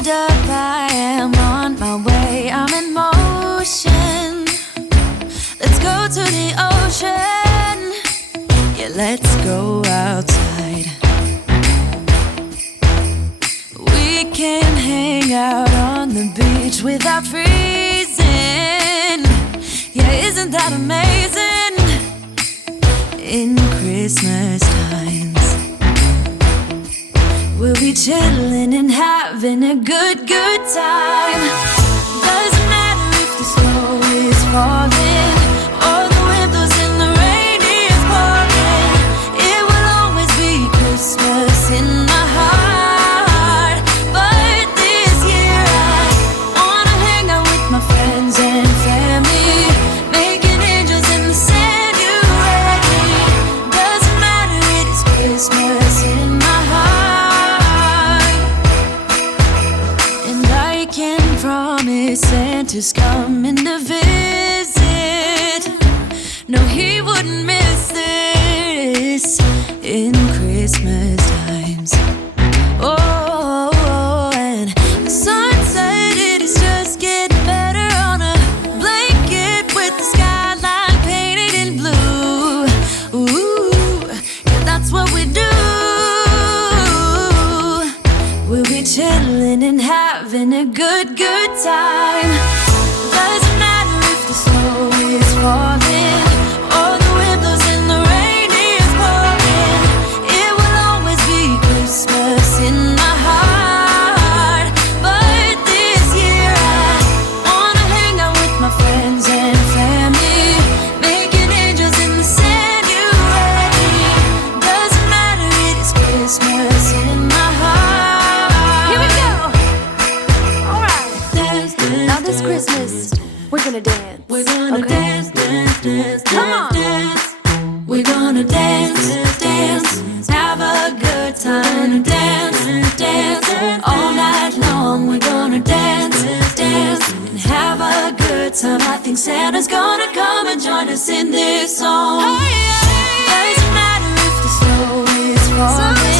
Hold up, I am on my way, I'm in motion. Let's go to the ocean. Yeah, let's go outside. We can hang out on the beach without freezing. Yeah, isn't that amazing? In Christmas times, we'll be chilling and having a good time. Doesn't matter if the snow is falling or the wind blows and the rain is pouring. It will always be Christmas in my heart. But this year I wanna hang out with my friends and family, making angels in the sand. You ready? Doesn't matter, it is Christmas in my heart. And I can promise Santa's coming to visit. No, he wouldn't miss this in Christmas times. Oh, and the sun said it is just getting better on a blanket with the skyline painted in blue. Ooh, yeah, that's what we do. We'll be chilling and having a good time. Doesn't matter if the snow is falling or the wind blows and the rain is pouring. It will always be Christmas in my heart. But this year I wanna hang out with my friends and family, making angels in the sand. You ready? Doesn't matter, it is Christmas in my heart. Here we go. All right. Dance, dance, Now this Christmas, we're gonna dance. we're gonna dance, dance, dance, Come on. dance. We're gonna dance, dance, have a good time. Dance, dance, all night long. We're gonna dance, dance, and have a good time. I think Santa's gonna come and join us in this song. Doesn't matter if the snow is falling